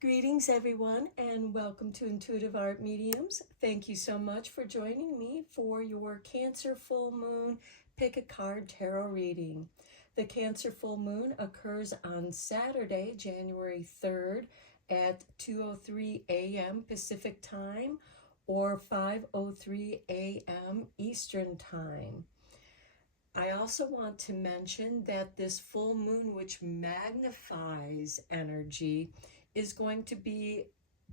Greetings, everyone, and welcome to Intuitive Art Mediums. Thank you so much for joining me for your Cancer Full Moon Pick a Card Tarot reading. The Cancer Full Moon occurs on Saturday, January 3rd at 2:03 a.m. Pacific Time or 5:03 a.m. Eastern Time. I also want to mention that this full moon, which magnifies energy, is going to be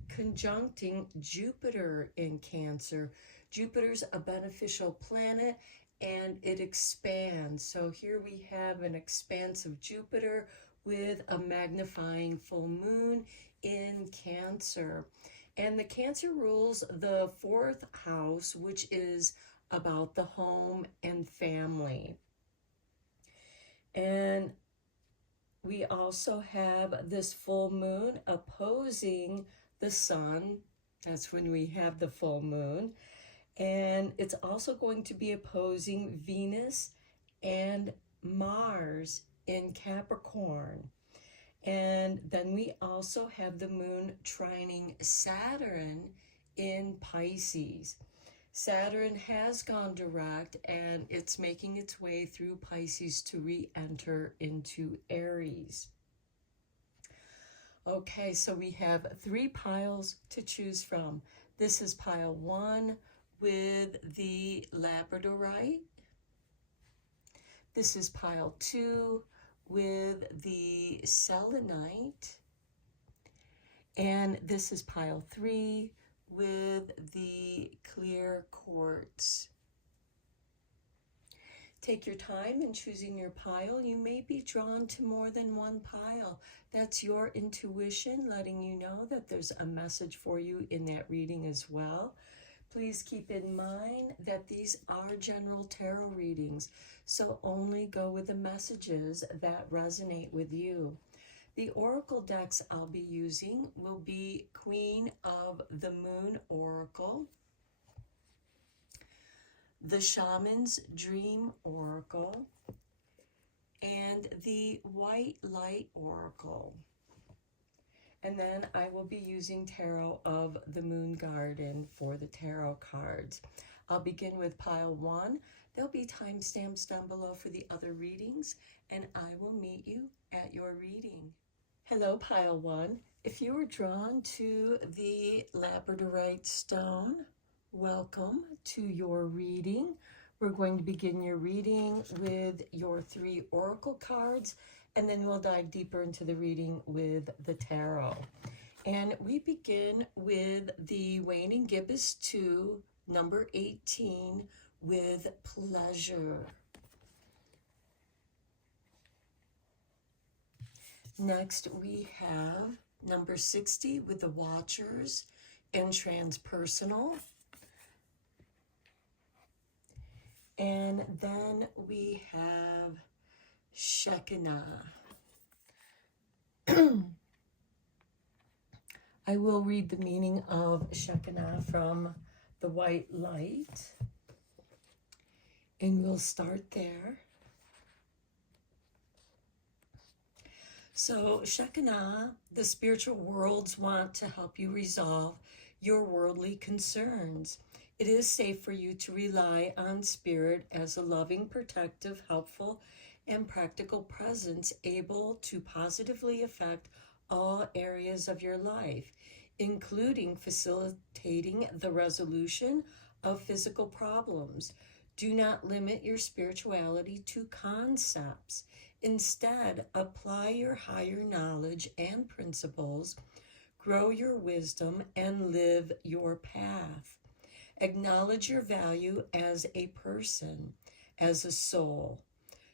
conjuncting Jupiter in Cancer. Jupiter's a beneficial planet and it expands. So here we have an expansive Jupiter with a magnifying full moon in Cancer. And the Cancer rules the fourth house, which is about the home and family. And we also have this full moon opposing the sun. That's when we have the full moon. And it's also going to be opposing Venus and Mars in Capricorn. And then we also have the moon trining Saturn in Pisces. Saturn has gone direct and it's making its way through Pisces to re-enter into Aries. Okay, so we have 3 piles to choose from. This is pile 1 with the labradorite. This is pile 2 with the selenite. And this is pile 3 with the clear quartz. Take your time in choosing your pile. You may be drawn to more than one pile. That's your intuition letting you know that there's a message for you in that reading as well. Please keep in mind that these are general tarot readings, so only go with the messages that resonate with you. The oracle decks I'll be using will be Queen of the Moon Oracle, the Shaman's Dream Oracle, and the White Light Oracle. And then I will be using Tarot of the Moon Garden for the tarot cards. I'll begin with pile 1. There'll be timestamps down below for the other readings, and I will meet you at your reading. Hello, pile 1. If you were drawn to the labradorite stone, welcome to your reading. We're going to begin your reading with your 3 oracle cards, and then we'll dive deeper into the reading with the tarot. And we begin with the Waning Gibbous 2, number 18, with pleasure. Next, we have number 60 with the Watchers and transpersonal. And then we have Shekinah. I will read the meaning of Shekinah from the White Light. And we'll start there. So Shekinah, the spiritual worlds want to help you resolve your worldly concerns. It is safe for you to rely on Spirit as a loving, protective, helpful, and practical presence able to positively affect all areas of your life, including facilitating the resolution of physical problems. Do not limit your spirituality to concepts. Instead, apply your higher knowledge and principles, grow your wisdom, and live your path. Acknowledge your value as a person, as a soul.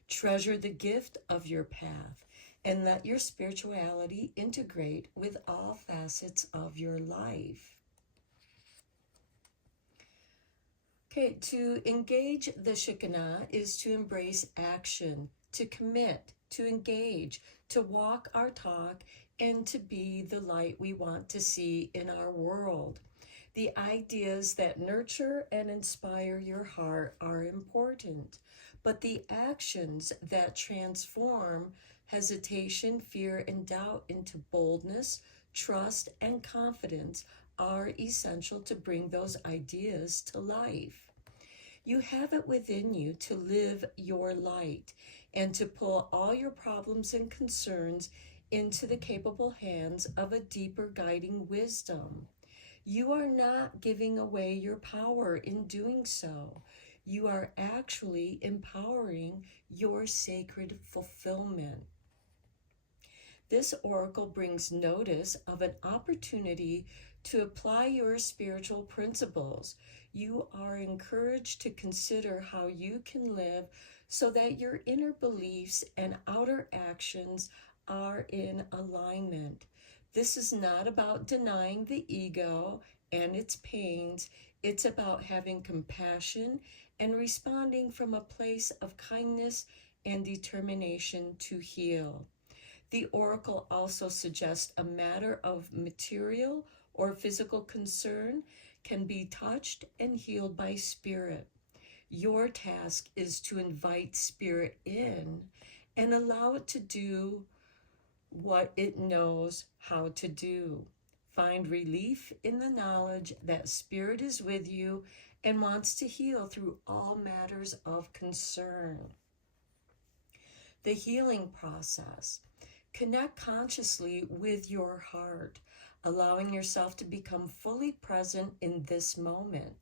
Treasure the gift of your path, and let your spirituality integrate with all facets of your life. Okay, to engage the Shekinah is to embrace action, to commit, to engage, to walk our talk, and to be the light we want to see in our world. The ideas that nurture and inspire your heart are important, but the actions that transform Hesitation, fear, and doubt into boldness, trust, and confidence are essential to bring those ideas to life. You have it within you to live your light and to pull all your problems and concerns into the capable hands of a deeper guiding wisdom. You are not giving away your power in doing so. You are actually empowering your sacred fulfillment. This oracle brings notice of an opportunity to apply your spiritual principles. You are encouraged to consider how you can live so that your inner beliefs and outer actions are in alignment. This is not about denying the ego and its pains. It's about having compassion and responding from a place of kindness and determination to heal. The oracle also suggests a matter of material or physical concern can be touched and healed by spirit. Your task is to invite spirit in and allow it to do what it knows how to do. Find relief in the knowledge that spirit is with you and wants to heal through all matters of concern. The healing process. Connect consciously with your heart, allowing yourself to become fully present in this moment.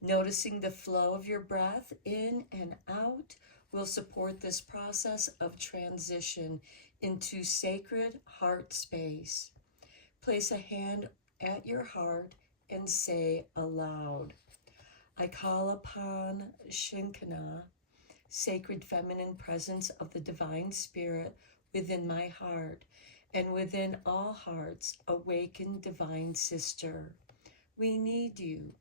Noticing the flow of your breath in and out will support this process of transition into sacred heart space. Place a hand at your heart and say aloud, I call upon Shinkana, sacred feminine presence of the divine spirit within my heart, and within all hearts, awakened divine sister. We need you.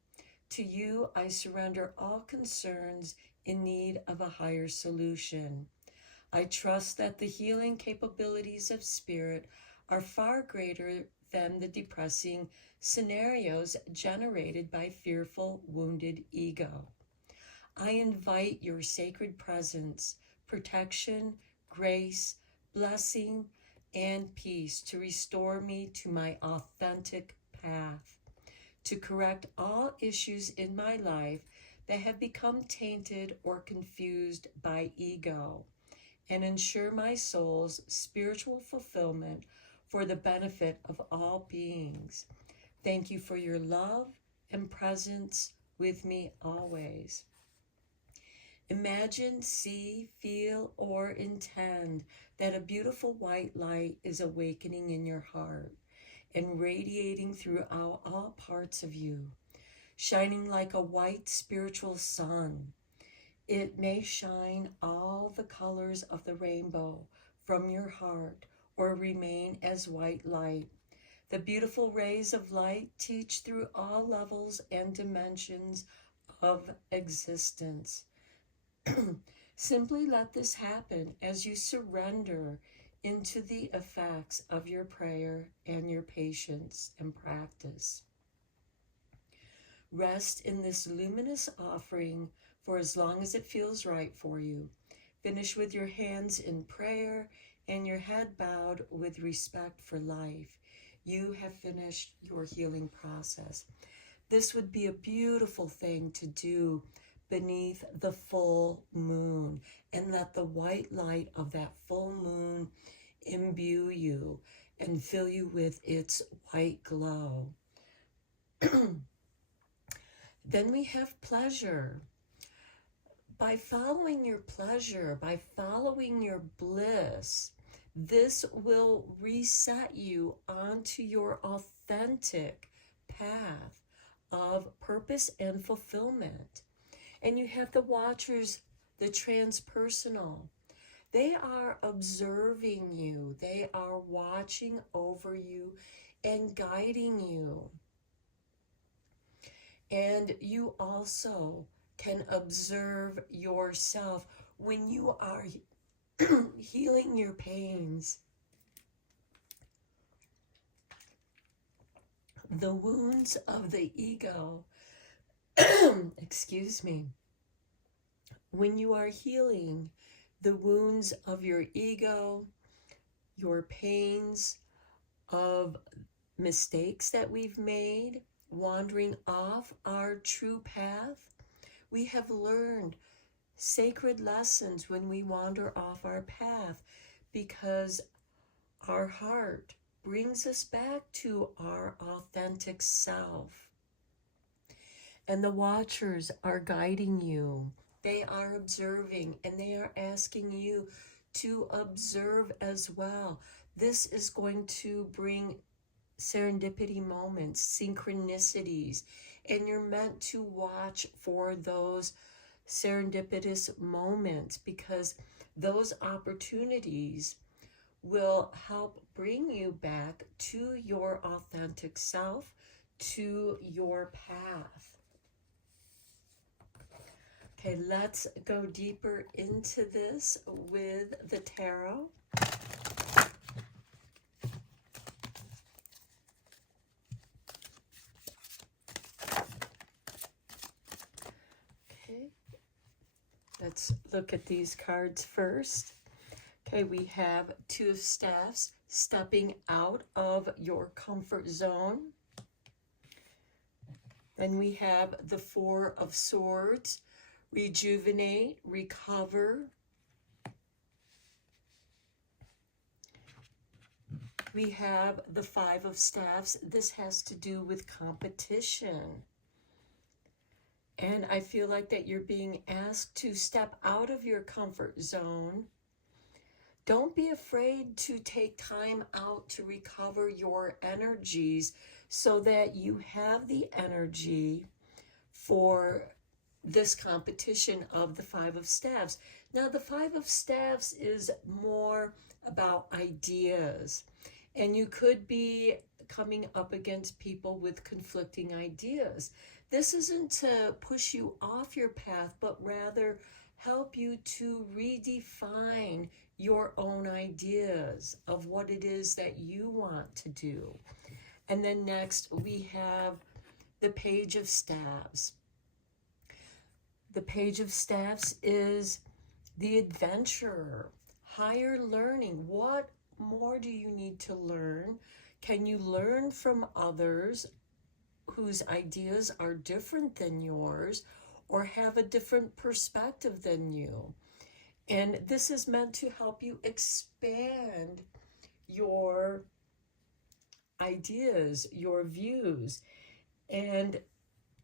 To you, I surrender all concerns in need of a higher solution. I trust that the healing capabilities of spirit are far greater than the depressing scenarios generated by fearful, wounded ego. I invite your sacred presence, protection, grace, blessing, and peace to restore me to my authentic path, to correct all issues in my life that have become tainted or confused by ego, and ensure my soul's spiritual fulfillment for the benefit of all beings. Thank you for your love and presence with me always. Imagine, see, feel, or intend that a beautiful white light is awakening in your heart and radiating throughout all parts of you, shining like a white spiritual sun. It may shine all the colors of the rainbow from your heart or remain as white light. The beautiful rays of light teach through all levels and dimensions of existence. Simply let this happen as you surrender into the effects of your prayer and your patience and practice. Rest in this luminous offering for as long as it feels right for you. Finish with your hands in prayer and your head bowed with respect for life. You have finished your healing process. This would be a beautiful thing to do beneath the full moon, and let the white light of that full moon imbue you and fill you with its white glow. Then we have pleasure. By following your pleasure, by following your bliss, this will reset you onto your authentic path of purpose and fulfillment. And you have the watchers, the transpersonal. They are observing you. They are watching over you and guiding you. And you also can observe yourself when you are healing your pains. The wounds of the ego, excuse me, when you are healing the wounds of your ego, your pains of mistakes that we've made, wandering off our true path. We have learned sacred lessons when we wander off our path because our heart brings us back to our authentic self. And the watchers are guiding you. They are observing and they are asking you to observe as well. This is going to bring serendipity moments, synchronicities, and you're meant to watch for those serendipitous moments because those opportunities will help bring you back to your authentic self, to your path. Okay, let's go deeper into this with the tarot. Okay, let's look at these cards first. Okay, we have Two of Staffs, stepping out of your comfort zone. Then we have the Four of Swords, rejuvenate, recover. We have the Five of Staffs. This has to do with competition. And I feel like that you're being asked to step out of your comfort zone. Don't be afraid to take time out to recover your energies so that you have the energy for this competition of the Five of Staffs. Now, the Five of Staffs is more about ideas, and you could be coming up against people with conflicting ideas. This isn't to push you off your path, but rather help you to redefine your own ideas of what it is that you want to do. And then next we have the Page of Staves. The Page of Staves is the adventurer, higher learning. What more do you need to learn? Can you learn from others whose ideas are different than yours or have a different perspective than you? And this is meant to help you expand your ideas, your views. And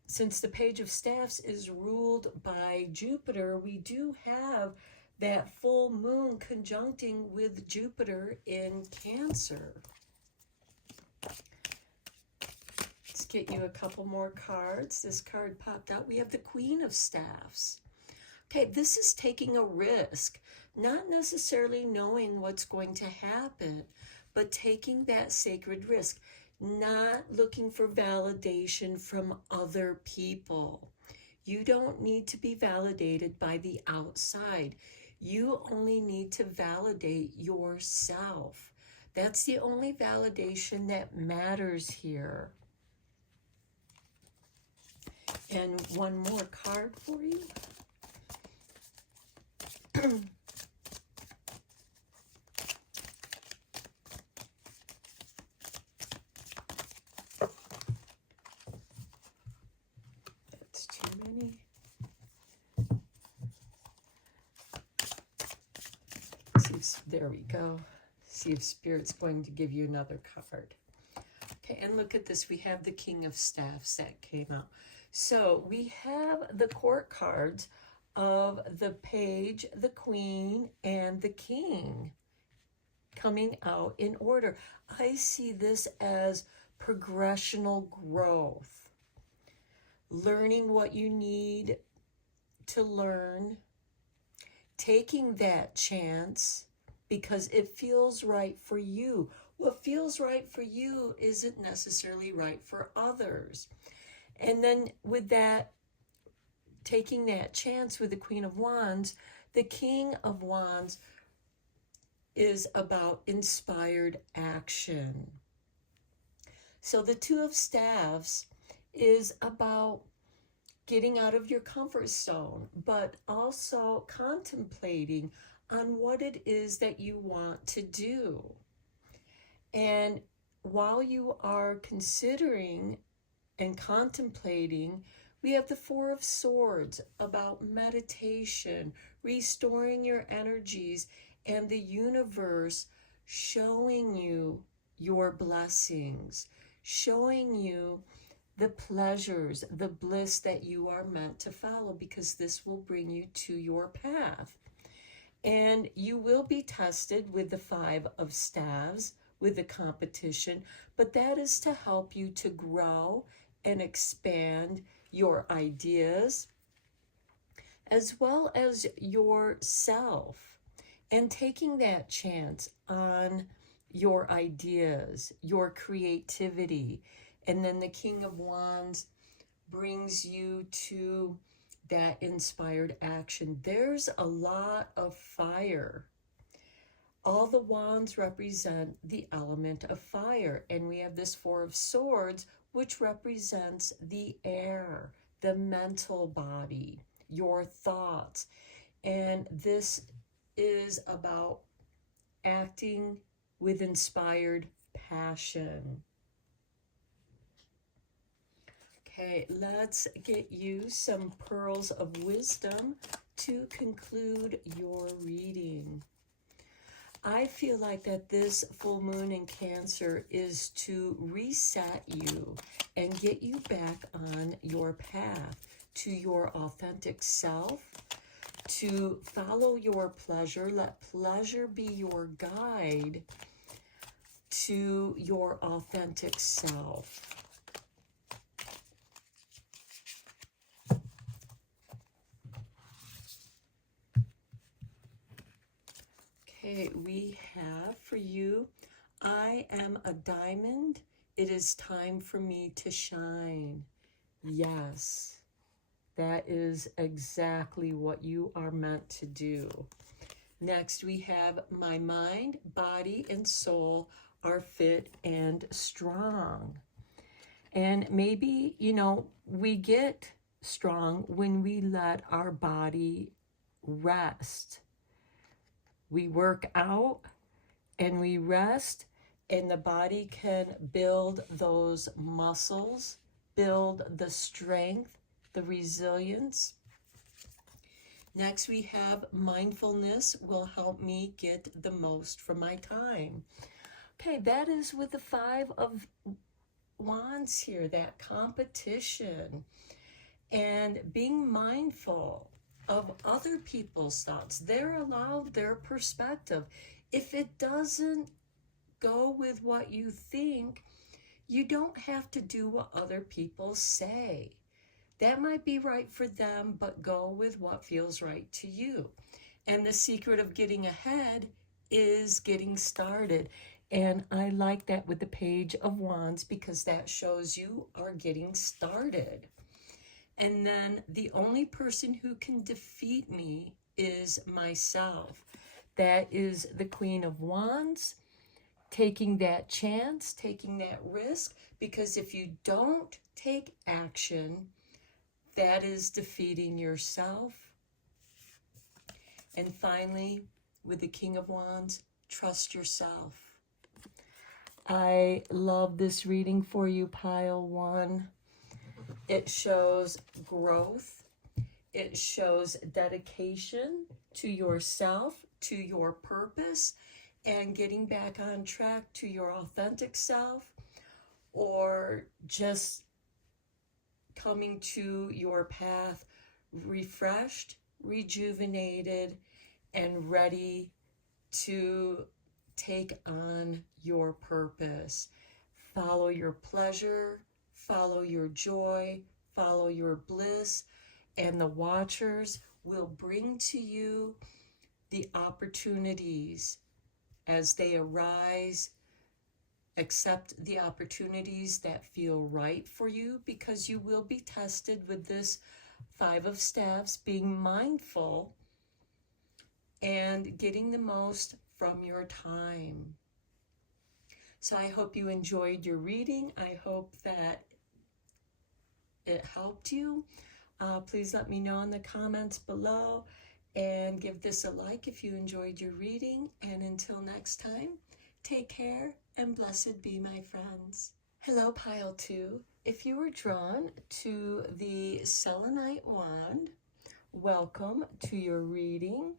since the Page of Staffs is ruled by Jupiter, we do have that full moon conjuncting with Jupiter in Cancer. Let's get you a couple more cards. This card popped out. We have the Queen of Staffs. Okay, this is taking a risk, not necessarily knowing what's going to happen, but taking that sacred risk, not looking for validation from other people. You don't need to be validated by the outside. You only need to validate yourself. That's the only validation that matters here. And one more card for you. That's too many. See if, there we go. See if Spirit's going to give you another card. Okay, and look at this. We have the King of Staffs that came out. So we have the court cards of the Page, the Queen, and the King coming out in order. I see this as progressional growth, learning what you need to learn, taking that chance because it feels right for you. What feels right for you isn't necessarily right for others. And then with that, taking that chance with the Queen of Wands, the King of Wands is about inspired action. So the Two of Staffs is about getting out of your comfort zone, but also contemplating on what it is that you want to do. And while you are considering and contemplating, we have the Four of Swords about meditation, restoring your energies, and the universe showing you your blessings, showing you the pleasures, the bliss that you are meant to follow, because this will bring you to your path. And you will be tested with the Five of Staves, with the competition, but that is to help you to grow and expand your ideas as well as yourself, and taking that chance on your ideas, your creativity. And then the King of Wands brings you to that inspired action. There's a lot of fire. All the wands represent the element of fire, and we have this Four of Swords, which represents the air, the mental body, your thoughts. And this is about acting with inspired passion. Okay, let's get you some pearls of wisdom to conclude your reading. I feel like that this full moon in Cancer is to reset you and get you back on your path to your authentic self, to follow your pleasure. Let pleasure be your guide to your authentic self. Okay, we have for you, I am a diamond. It is time for me to shine. Yes, that is exactly what you are meant to do. Next, we have my mind, body, and soul are fit and strong. And maybe, we get strong when we let our body rest. We work out and we rest, and the body can build those muscles, build the strength, the resilience. Next, we have mindfulness will help me get the most from my time. Okay, that is with the Five of Wands here, that competition and being mindful of other people's thoughts. They're allowed their perspective. If it doesn't go with what you think, you don't have to do what other people say. That might be right for them, but go with what feels right to you. And the secret of getting ahead is getting started. And I like that with the Page of Wands, because that shows you are getting started. And then the only person who can defeat me is myself. That is the Queen of Wands, taking that chance, taking that risk, because if you don't take action, that is defeating yourself. And finally, with the King of Wands, trust yourself. I love this reading for you, Pile 1. It shows growth. It shows dedication to yourself, to your purpose, and getting back on track to your authentic self, or just coming to your path refreshed, rejuvenated, and ready to take on your purpose. Follow your pleasure, follow your joy, follow your bliss, and the Watchers will bring to you the opportunities as they arise. Accept the opportunities that feel right for you, because you will be tested with this Five of Staves, being mindful and getting the most from your time. So I hope you enjoyed your reading. I hope that it helped you. Please let me know in the comments below, and give this a like if you enjoyed your reading. And until next time, Take care and blessed be, my friends. Hello, Pile 2. If you were drawn to the selenite wand, welcome to your reading.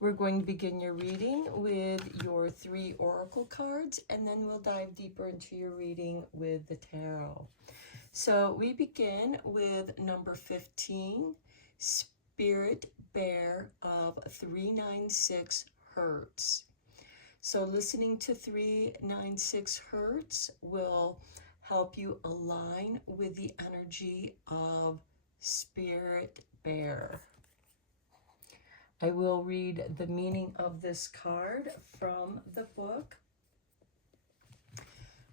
We're going to begin your reading with your 3 oracle cards, and then we'll dive deeper into your reading with the tarot. So we begin with number 15, Spirit Bear of 396 Hertz. So listening to 396 Hertz will help you align with the energy of Spirit Bear. I will read the meaning of this card from the book.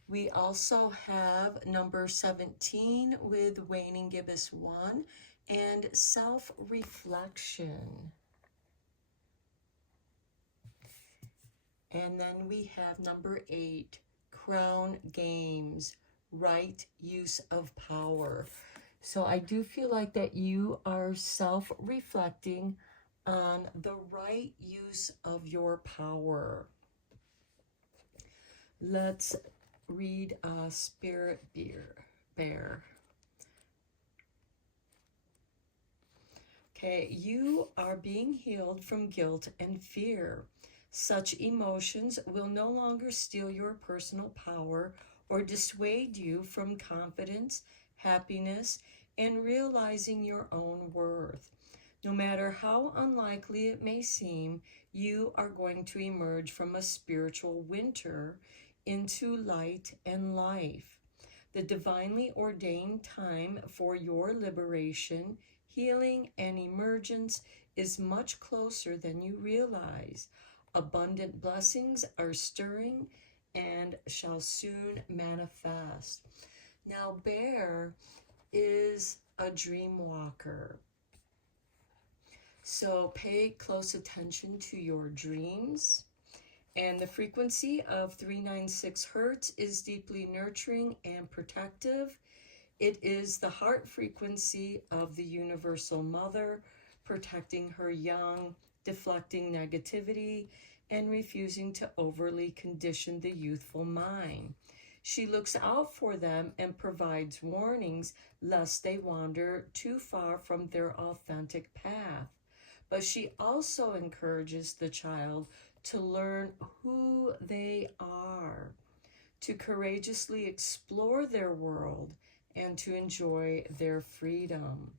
We also have number 17 with Waning Gibbous 1 and self-reflection. And then we have number 8, Crown Games, right use of power. So I do feel like that you are self-reflecting on the right use of your power. Let's read Spirit Bear. Okay, you are being healed from guilt and fear. Such emotions will no longer steal your personal power or dissuade you from confidence, happiness, and realizing your own worth. No matter how unlikely it may seem, you are going to emerge from a spiritual winter into light and life. The divinely ordained time for your liberation, healing, and emergence is much closer than you realize. Abundant blessings are stirring and shall soon manifest. Now, Bear is a dream walker. So pay close attention to your dreams. And the frequency of 396 Hertz is deeply nurturing and protective. It is the heart frequency of the Universal Mother, protecting her young, deflecting negativity, and refusing to overly condition the youthful mind. She looks out for them and provides warnings lest they wander too far from their authentic path. But she also encourages the child to learn who they are, to courageously explore their world, and to enjoy their freedom.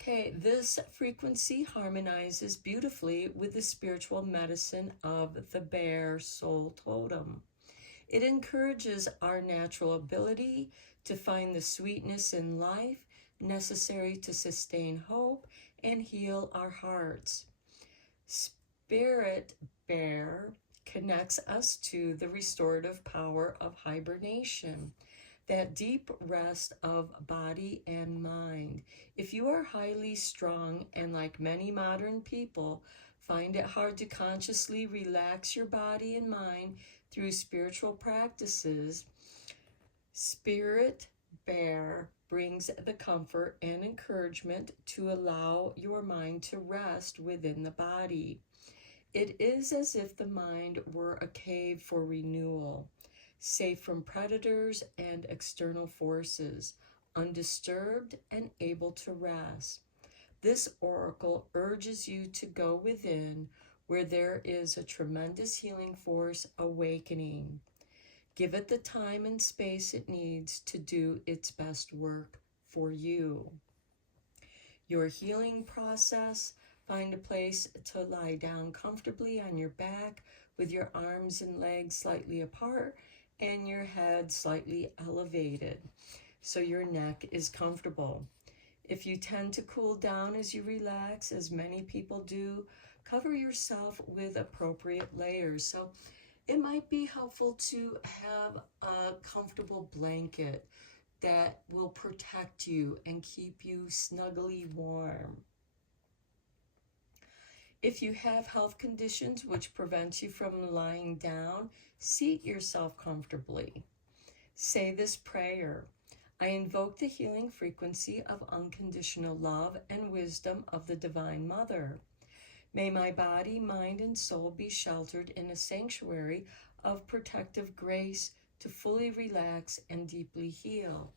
Okay, this frequency harmonizes beautifully with the spiritual medicine of the Bear Soul Totem. It encourages our natural ability to find the sweetness in life necessary to sustain hope and heal our hearts. Spirit Bear connects us to the restorative power of hibernation, that deep rest of body and mind. If you are highly strung and, like many modern people, find it hard to consciously relax your body and mind through spiritual practices, Spirit Bear brings the comfort and encouragement to allow your mind to rest within the body. It is as if the mind were a cave for renewal, safe from predators and external forces, undisturbed and able to rest. This oracle urges you to go within, where there is a tremendous healing force awakening. Give it the time and space it needs to do its best work for you. Your healing process, find a place to lie down comfortably on your back with your arms and legs slightly apart and your head slightly elevated so your neck is comfortable. If you tend to cool down as you relax, as many people do, cover yourself with appropriate layers. So it might be helpful to have a comfortable blanket that will protect you and keep you snugly warm. If you have health conditions which prevent you from lying down, seat yourself comfortably. Say this prayer: I invoke the healing frequency of unconditional love and wisdom of the Divine Mother. May my body, mind, and soul be sheltered in a sanctuary of protective grace to fully relax and deeply heal.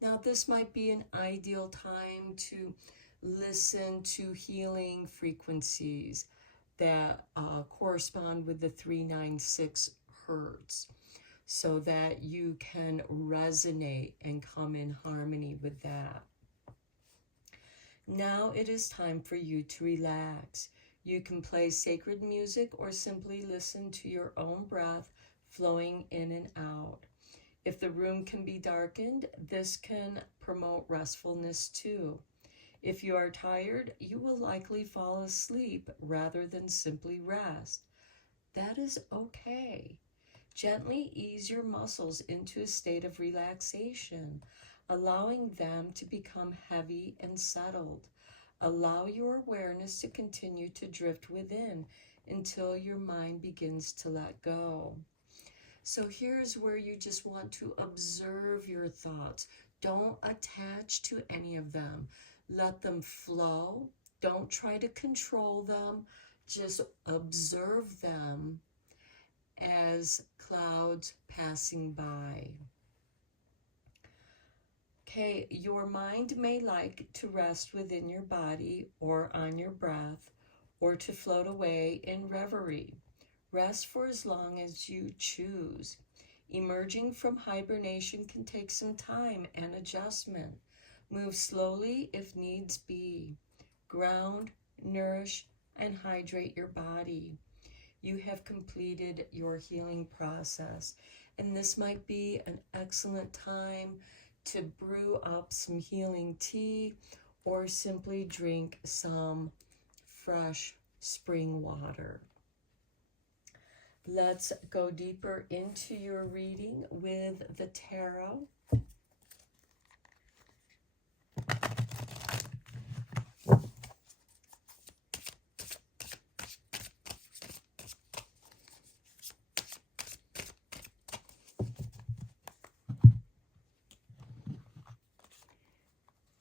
Now, this might be an ideal time to listen to healing frequencies that correspond with the 396 hertz so that you can resonate and come in harmony with that. Now it is time for you to relax. You can play sacred music or simply listen to your own breath flowing in and out. If the room can be darkened, this can promote restfulness too. If you are tired, you will likely fall asleep rather than simply rest. That is okay. Gently ease your muscles into a state of relaxation, allowing them to become heavy and settled. Allow your awareness to continue to drift within until your mind begins to let go. So here's where you just want to observe your thoughts. Don't attach to any of them. Let them flow. Don't try to control them. Just observe them as clouds passing by. Okay, your mind may like to rest within your body or on your breath or to float away in reverie. Rest for as long as you choose. Emerging from hibernation can take some time and adjustment. Move slowly if needs be. Ground, nourish, and hydrate your body. You have completed your healing process, and this might be an excellent time to brew up some healing tea or simply drink some fresh spring water. Let's go deeper into your reading with the tarot.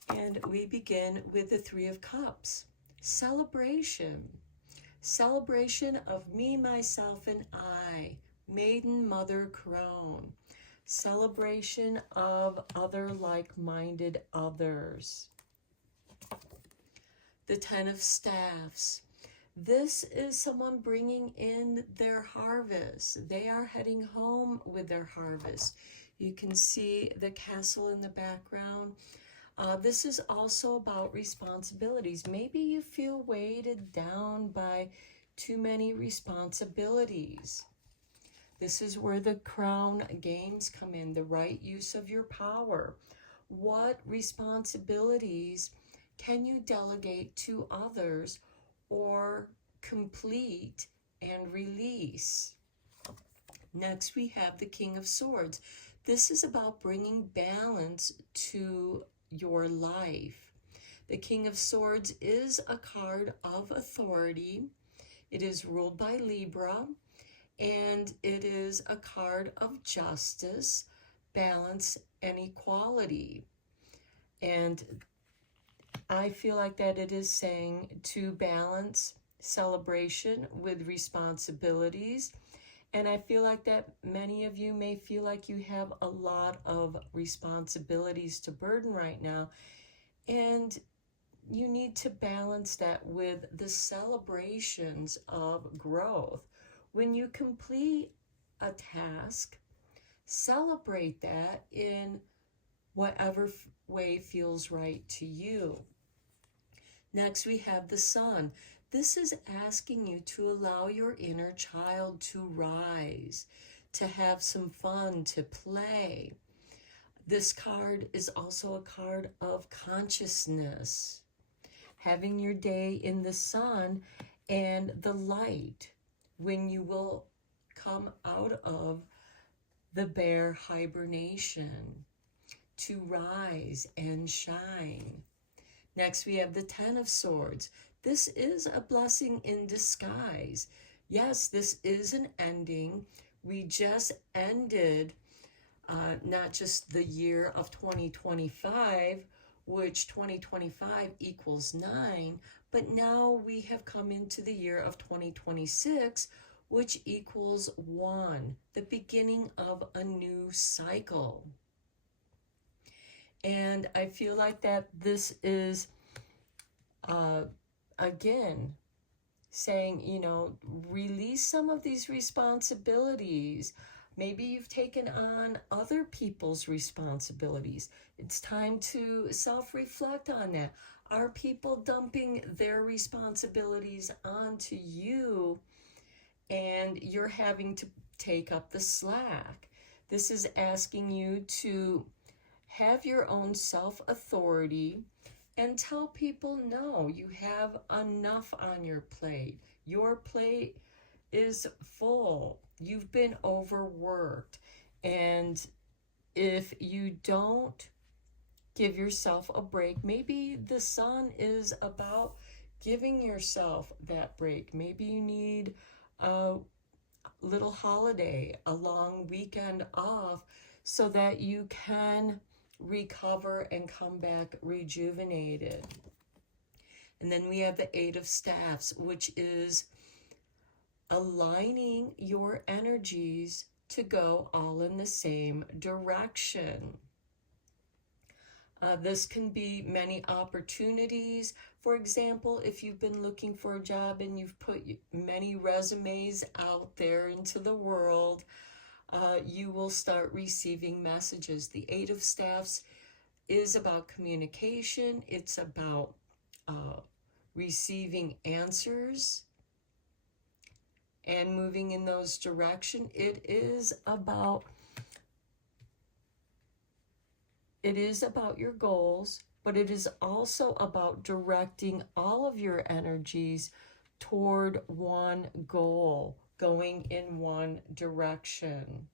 And we begin with the Three of Cups. Celebration. Celebration of me, myself, and I. Maiden, mother, crone. Celebration of other like-minded others. The Ten of Staffs. This is someone bringing in their harvest. They are heading home with their harvest. You can see the castle in the background. This is also about responsibilities. Maybe you feel weighted down by too many responsibilities. This is where the crown games come in, the right use of your power. What responsibilities can you delegate to others or complete and release? Next, we have the King of Swords. This is about bringing balance to your life. The King of Swords is a card of authority. It is ruled by Libra, and it is a card of justice, balance, and equality. And I feel like that it is saying to balance celebration with responsibilities. And I feel like that many of you may feel like you have a lot of responsibilities to burden right now. And you need to balance that with the celebrations of growth. When you complete a task, celebrate that in whatever way feels right to you. Next, we have the Sun. This is asking you to allow your inner child to rise, to have some fun, to play. This card is also a card of consciousness. Having your day in the sun and the light when you will come out of the bear hibernation, to rise and shine. Next, we have the Ten of Swords. This is a blessing in disguise. Yes, this is an ending. We just ended not just the year of 2025, which 2025 equals 9, But now we have come into the year of 2026, which equals 1, the beginning of a new cycle. And I feel like that this is, again, saying, you know, release some of these responsibilities. Maybe you've taken on other people's responsibilities. It's time to self-reflect on that. Are people dumping their responsibilities onto you and you're having to take up the slack? This is asking you to have your own self-authority and tell people, no, you have enough on your plate. Your plate is full. You've been overworked. And if you don't give yourself a break, maybe the sun is about giving yourself that break. Maybe you need a little holiday, a long weekend off, so that you can recover and come back rejuvenated. And then we have the 8 of Staffs, which is aligning your energies to go all in the same direction. This can be many opportunities. For example, if you've been looking for a job and you've put many resumes out there into the world, you will start receiving messages. The 8 of Staffs is about communication. It's about receiving answers and moving in those directions. It is about your goals, but it is also about directing all of your energies toward one goal, going in one direction.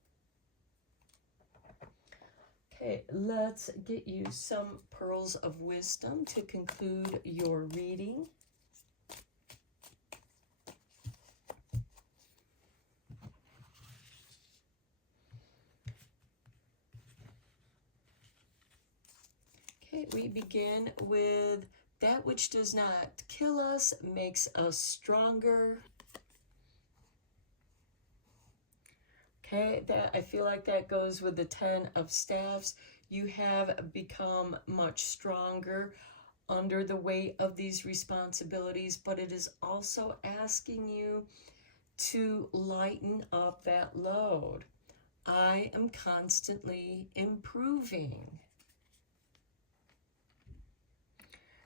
Okay, let's get you some pearls of wisdom to conclude your reading. Okay, we begin with that which does not kill us makes us stronger. Okay, that I feel like that goes with the 10 of Staffs. You have become much stronger under the weight of these responsibilities, but it is also asking you to lighten up that load. I am constantly improving.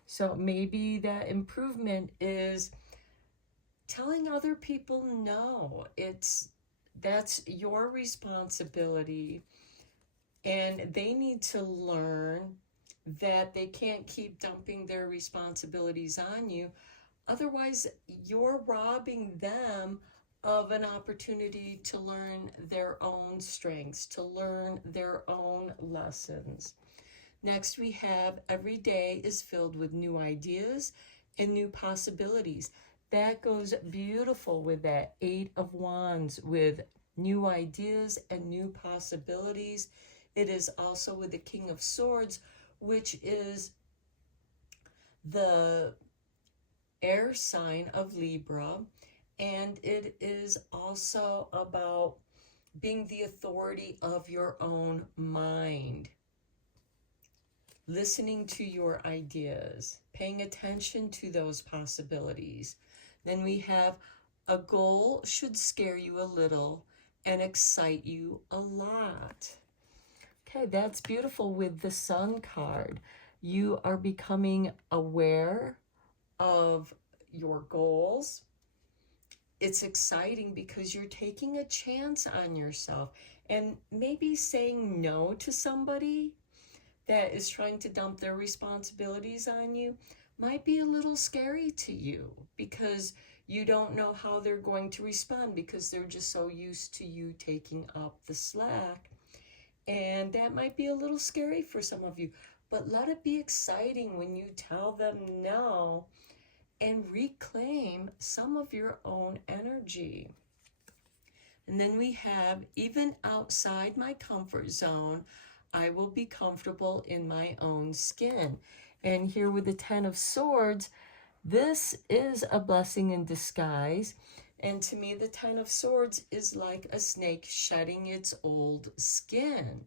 So maybe that improvement is telling other people no. That's your responsibility, and they need to learn that they can't keep dumping their responsibilities on you. Otherwise, you're robbing them of an opportunity to learn their own strengths, to learn their own lessons. Next, we have every day is filled with new ideas and new possibilities. That goes beautiful with that 8 of Wands, with new ideas and new possibilities. It is also with the King of Swords, which is the air sign of Libra. And it is also about being the authority of your own mind, listening to your ideas, paying attention to those possibilities. Then we have a goal should scare you a little and excite you a lot. Okay, that's beautiful with the Sun card. You are becoming aware of your goals. It's exciting because you're taking a chance on yourself, and maybe saying no to somebody that is trying to dump their responsibilities on you might be a little scary to you, because you don't know how they're going to respond, because they're just so used to you taking up the slack. And that might be a little scary for some of you, but let it be exciting when you tell them no and reclaim some of your own energy. And then we have, even outside my comfort zone, I will be comfortable in my own skin. And here with the 10 of Swords, This is a blessing in disguise. And to me, the Ten of Swords is like a snake shedding its old skin.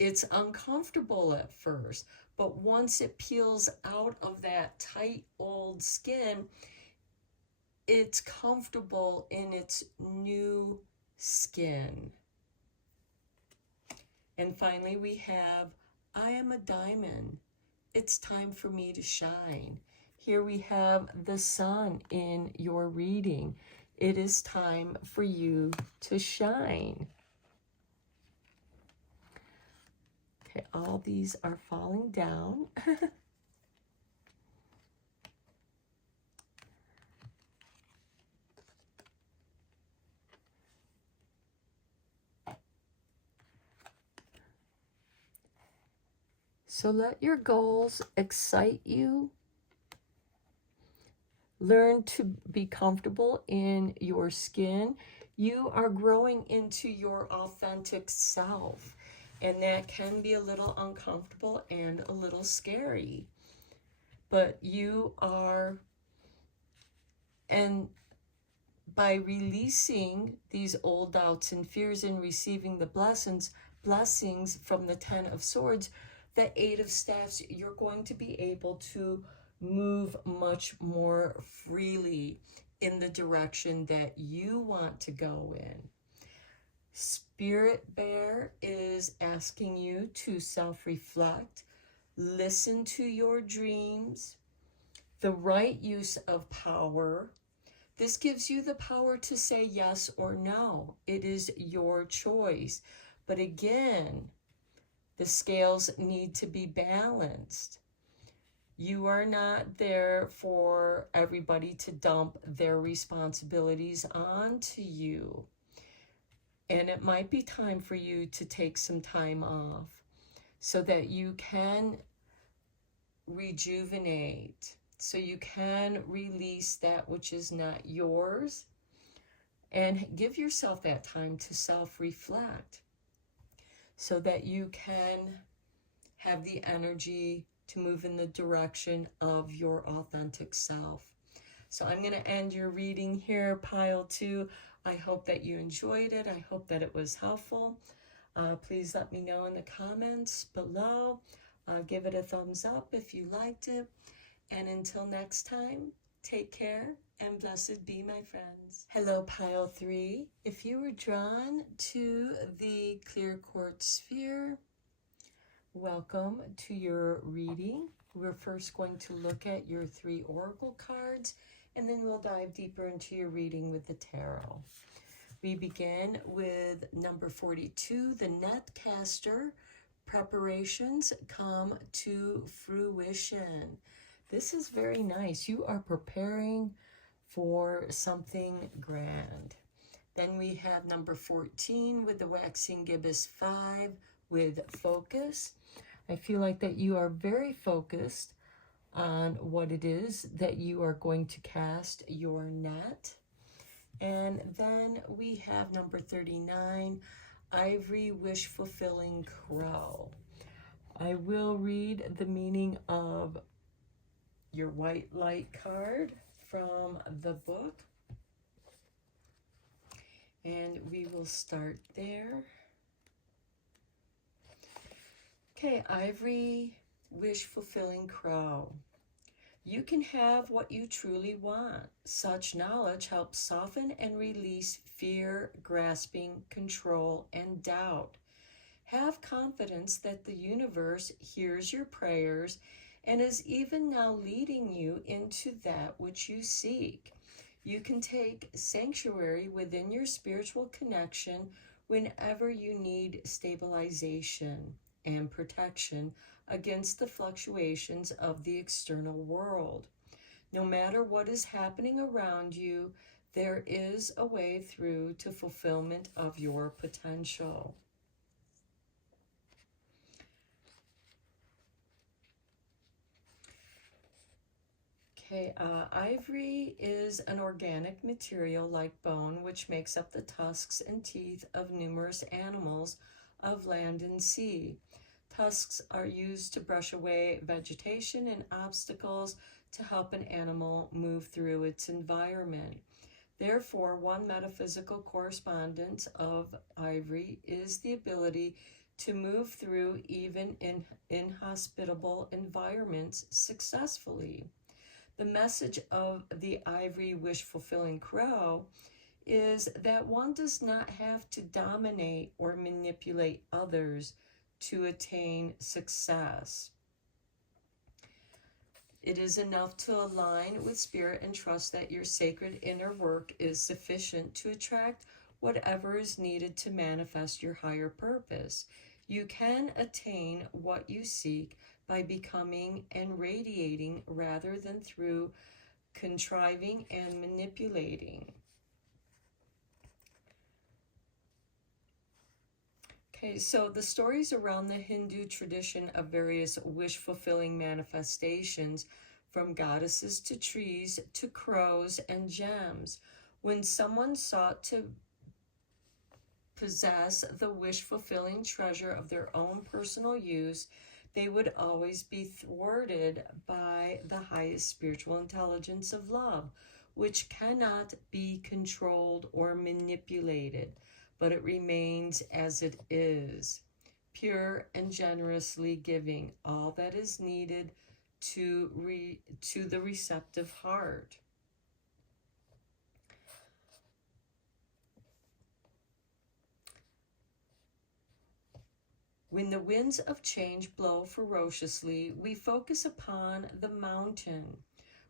It's uncomfortable at first, but once it peels out of that tight old skin, it's comfortable in its new skin. And finally, we have, I am a diamond. It's time for me to shine. Here we have the sun in your reading. It is time for you to shine. Okay, all these are falling down. So let your goals excite you. Learn to be comfortable in your skin. You are growing into your authentic self, and that can be a little uncomfortable and a little scary. But you are, and by releasing these old doubts and fears and receiving the blessings from the Ten of Swords, the Eight of Staffs, you're going to be able to move much more freely in the direction that you want to go in. Spirit Bear is asking you to self-reflect, listen to your dreams, the right use of power. This gives you the power to say yes or no. It is your choice. But again, the scales need to be balanced. You are not there for everybody to dump their responsibilities onto you. And it might be time for you to take some time off so that you can rejuvenate, so you can release that which is not yours, and give yourself that time to self-reflect so that you can have the energy to move in the direction of your authentic self. So I'm going to end your reading here, pile 2. I hope that you enjoyed it. I hope that it was helpful. Please let me know in the comments below. Give it a thumbs up if you liked it. And until next time, take care and blessed be, my friends. Hello, pile 3. If you were drawn to the clear quartz sphere, welcome to your reading. We're first going to look at your 3 oracle cards, and then we'll dive deeper into your reading with the tarot. We begin with number 42, the Netcaster. Preparations come to fruition. This is very nice. You are preparing for something grand. Then we have number 14 with the Waxing Gibbous 5 with focus. I feel like that you are very focused on what it is that you are going to cast your net. And then we have number 39, Ivory Wish-Fulfilling Crow. I will read the meaning of your white light card from the book. And we will start there. Okay, Ivory Wish-Fulfilling Crow. You can have what you truly want. Such knowledge helps soften and release fear, grasping, control, and doubt. Have confidence that the universe hears your prayers and is even now leading you into that which you seek. You can take sanctuary within your spiritual connection whenever you need stabilization and protection against the fluctuations of the external world. No matter what is happening around you, there is a way through to fulfillment of your potential. Okay, ivory is an organic material like bone, which makes up the tusks and teeth of numerous animals of land and sea. Tusks are used to brush away vegetation and obstacles to help an animal move through its environment. Therefore, one metaphysical correspondence of ivory is the ability to move through even in inhospitable environments successfully. The message of the ivory wish-fulfilling crow is that one does not have to dominate or manipulate others to attain success. It is enough to align with spirit and trust that your sacred inner work is sufficient to attract whatever is needed to manifest your higher purpose. You can attain what you seek by becoming and radiating rather than through contriving and manipulating. Okay, so the stories around the Hindu tradition of various wish-fulfilling manifestations, from goddesses to trees to crows and gems. When someone sought to possess the wish-fulfilling treasure of their own personal use, they would always be thwarted by the highest spiritual intelligence of love, which cannot be controlled or manipulated, but it remains as it is, pure and generously giving all that is needed to the receptive heart. When the winds of change blow ferociously, we focus upon the mountain.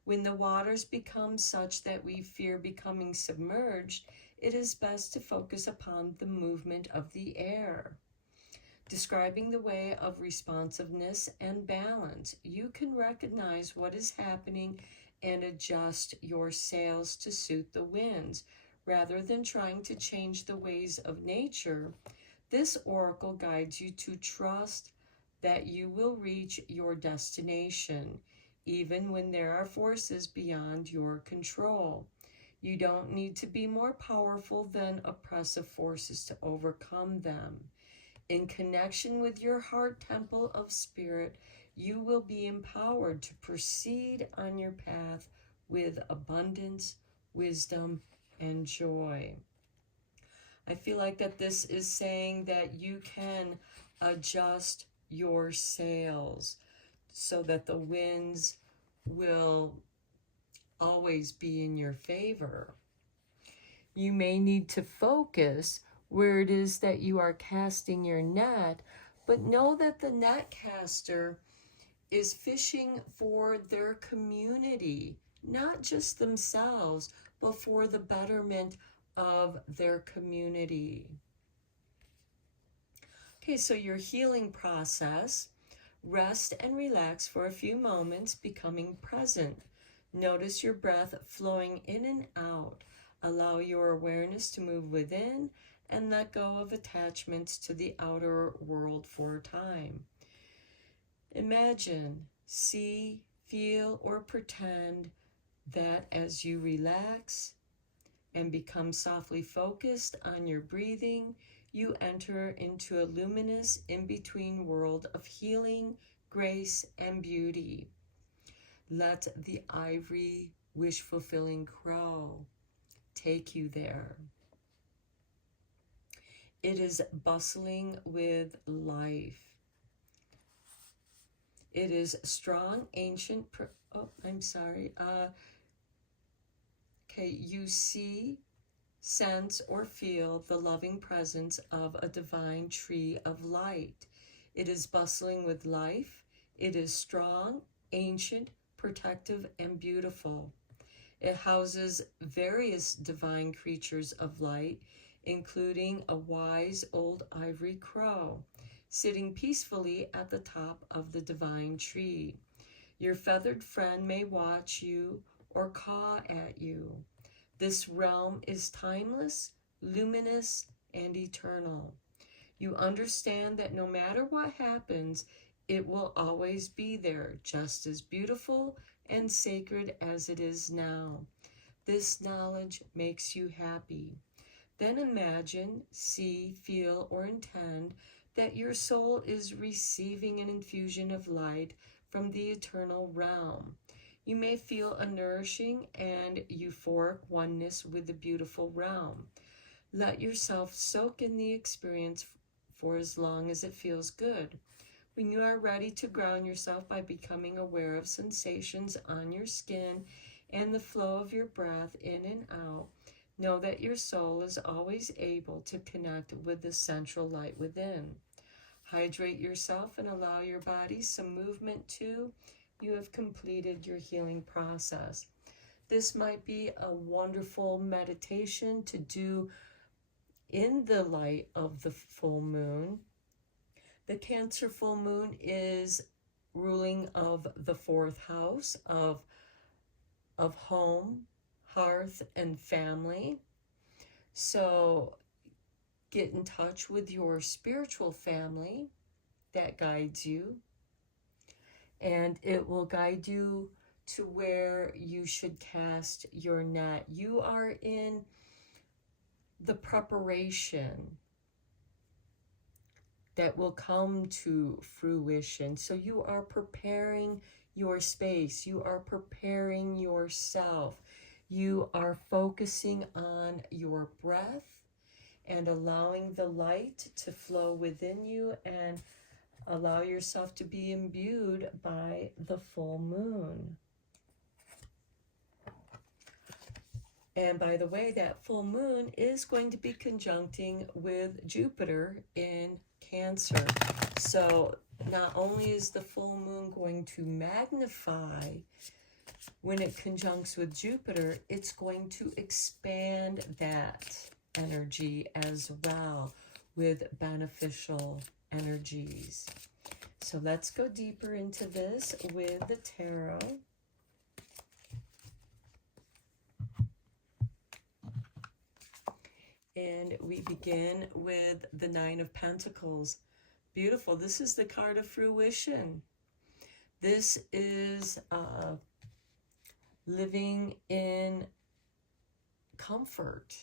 When the waters become such that we fear becoming submerged, it is best to focus upon the movement of the air. Describing the way of responsiveness and balance, you can recognize what is happening and adjust your sails to suit the winds. Rather than trying to change the ways of nature, this oracle guides you to trust that you will reach your destination, even when there are forces beyond your control. You don't need to be more powerful than oppressive forces to overcome them. In connection with your heart temple of spirit, you will be empowered to proceed on your path with abundance, wisdom, and joy. I feel like that this is saying that you can adjust your sails so that the winds will always be in your favor. You may need to focus where it is that you are casting your net, but know that the net caster is fishing for their community, not just themselves, but for the betterment of their community. Okay, so your healing process, rest and relax for a few moments, becoming present. Notice your breath flowing in and out. Allow your awareness to move within and let go of attachments to the outer world for a time. Imagine, see, feel, or pretend that as you relax and become softly focused on your breathing, you enter into a luminous in-between world of healing, grace, and beauty. Let the ivory wish-fulfilling crow take you there. It is bustling with life. It is strong, ancient, you see, sense, or feel the loving presence of a divine tree of light. It is bustling with life. It is strong, ancient, protective, and beautiful. It houses various divine creatures of light, including a wise old ivory crow, sitting peacefully at the top of the divine tree. Your feathered friend may watch you or caw at you. This realm is timeless, luminous, and eternal. You understand that no matter what happens, it will always be there, just as beautiful and sacred as it is now. This knowledge makes you happy. Then imagine, see, feel, or intend that your soul is receiving an infusion of light from the eternal realm. You may feel a nourishing and euphoric oneness with the beautiful realm. Let yourself soak in the experience for as long as it feels good. When you are ready to ground yourself by becoming aware of sensations on your skin and the flow of your breath in and out, know that your soul is always able to connect with the central light within. Hydrate yourself and allow your body some movement too. You have completed your healing process. This might be a wonderful meditation to do in the light of the full moon. The Cancer full moon is ruling of the 4th house of home, hearth, and family. So get in touch with your spiritual family that guides you, and it will guide you to where you should cast your net. You are in the preparation that will come to fruition. So you are preparing your space. You are preparing yourself. You are focusing on your breath and allowing the light to flow within you, and allow yourself to be imbued by the full moon. And by the way, that full moon is going to be conjuncting with Jupiter in Cancer. So not only is the full moon going to magnify when it conjuncts with Jupiter, it's going to expand that energy as well with beneficial energies. So let's go deeper into this with the tarot. And we begin with the 9 of Pentacles. Beautiful. This is the card of fruition. This is living in comfort.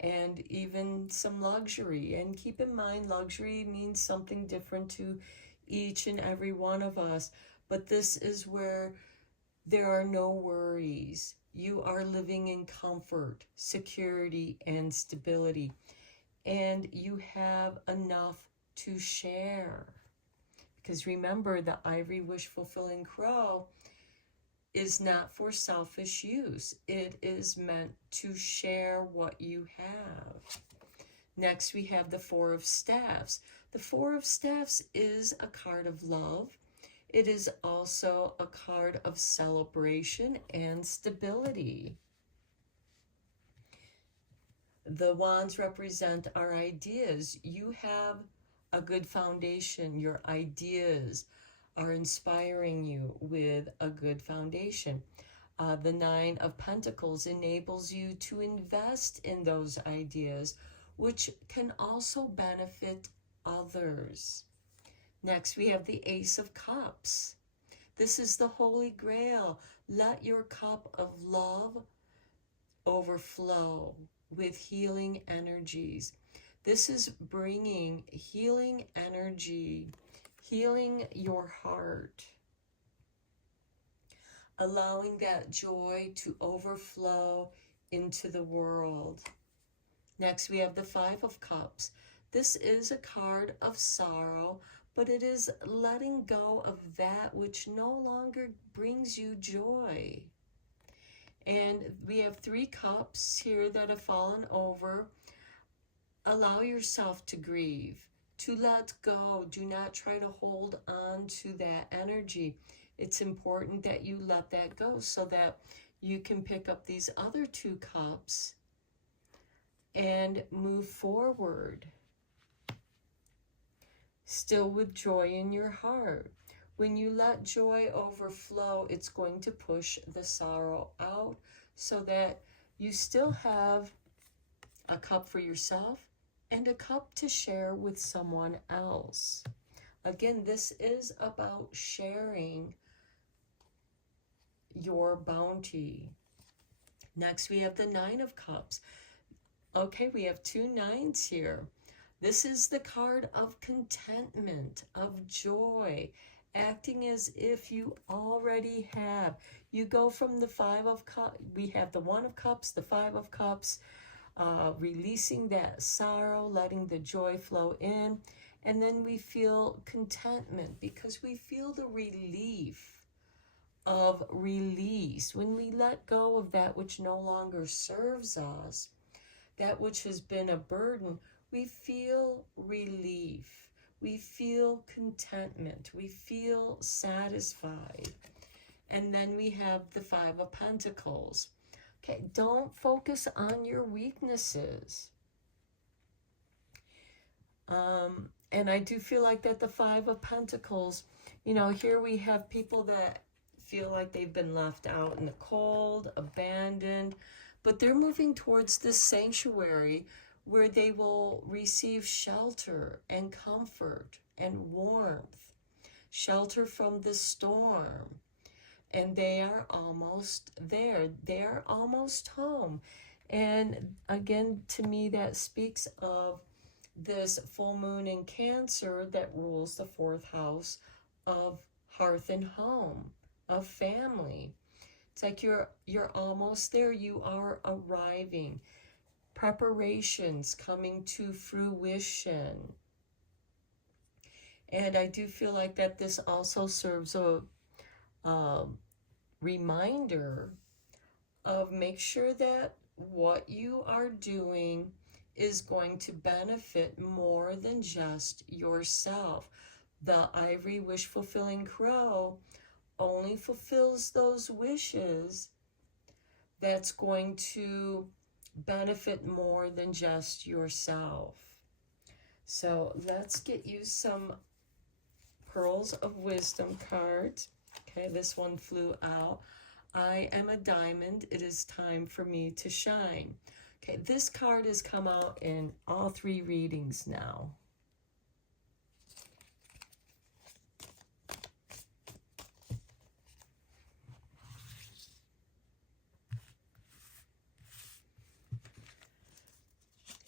And even some luxury. And keep in mind, luxury means something different to each and every one of us. But this is where there are no worries. You are living in comfort, security, and stability. And you have enough to share. Because remember, the ivory wish-fulfilling crow is not for selfish use. It is meant to share what you have. Next, we have the 4 of Staffs. The 4 of Staffs is a card of love. It is also a card of celebration and stability. The wands represent our ideas. You have a good foundation. Your ideas are inspiring you with a good foundation. The 9 of Pentacles enables you to invest in those ideas, which can also benefit others. Next, we have the Ace of Cups. This is the Holy Grail. Let your cup of love overflow with healing energies. This is bringing healing energy, healing your heart, allowing that joy to overflow into the world. Next, we have the 5 of Cups. This is a card of sorrow, but it is letting go of that which no longer brings you joy. And we have 3 cups here that have fallen over. Allow yourself to grieve, to let go. Do not try to hold on to that energy. It's important that you let that go so that you can pick up these other 2 cups and move forward, still with joy in your heart. When you let joy overflow, it's going to push the sorrow out so that you still have a cup for yourself and a cup to share with someone else. Again, this is about sharing your bounty. Next, we have the 9 of Cups. Okay, we have 2 9s here. This is the card of contentment, of joy, acting as if you already have. You go from the Five of Cups, we have the One of Cups, the Five of Cups, releasing that sorrow, letting the joy flow in, and then we feel contentment because we feel the relief of release. When we let go of that which no longer serves us, that which has been a burden, we feel relief. We feel contentment. We feel satisfied. And then we have the Five of Pentacles. Okay, don't focus on your weaknesses. And I do feel like that the Five of Pentacles, you know, here we have people that feel like they've been left out in the cold, abandoned, but they're moving towards this sanctuary where they will receive shelter and comfort and warmth, shelter from the storm. And they are almost there. They are almost home. And again, to me, that speaks of this full moon in Cancer that rules the fourth house of hearth and home, of family. It's like you're almost there. You are arriving. Preparations coming to fruition. And I do feel like that this also serves a reminder of make sure that what you are doing is going to benefit more than just yourself. The ivory wish fulfilling crow only fulfills those wishes that's going to benefit more than just yourself. So let's get you some Pearls of Wisdom cards. Okay, this one flew out. I am a diamond. It is time for me to shine. Okay, this card has come out in all three readings now.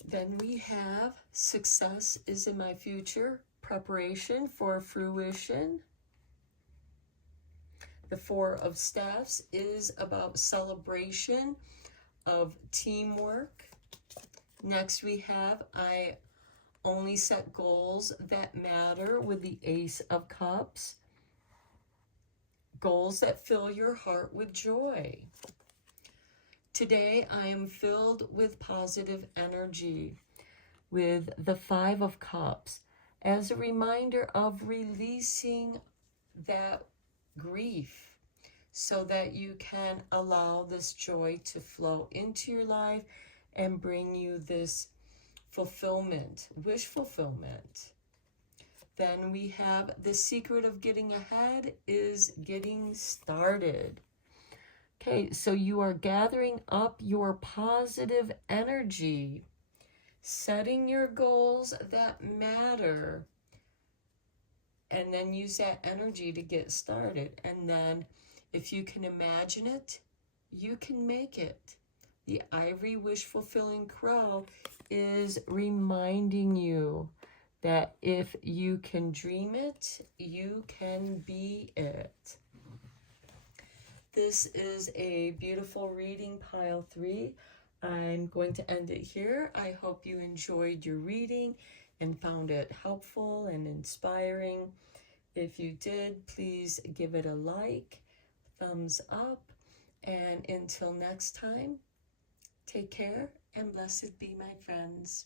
Then we have success is in my future, preparation for fruition. The Four of Staffs is about celebration of teamwork. Next we have I only set goals that matter with the Ace of Cups. Goals that fill your heart with joy. Today I am filled with positive energy with the Five of Cups as a reminder of releasing that grief so that you can allow this joy to flow into your life and bring you this fulfillment, wish fulfillment. Then we have the secret of getting ahead is getting started. Okay, so you are gathering up your positive energy, setting your goals that matter, and then use that energy to get started. And then if you can imagine it, you can make it. The ivory wish fulfilling crow is reminding you that if you can dream it, you can be it. This is a beautiful reading, pile 3. I'm going to end it here. I hope you enjoyed your reading and found it helpful and inspiring. If you did, please give it a like, thumbs up, and until next time, take care and blessed be, my friends.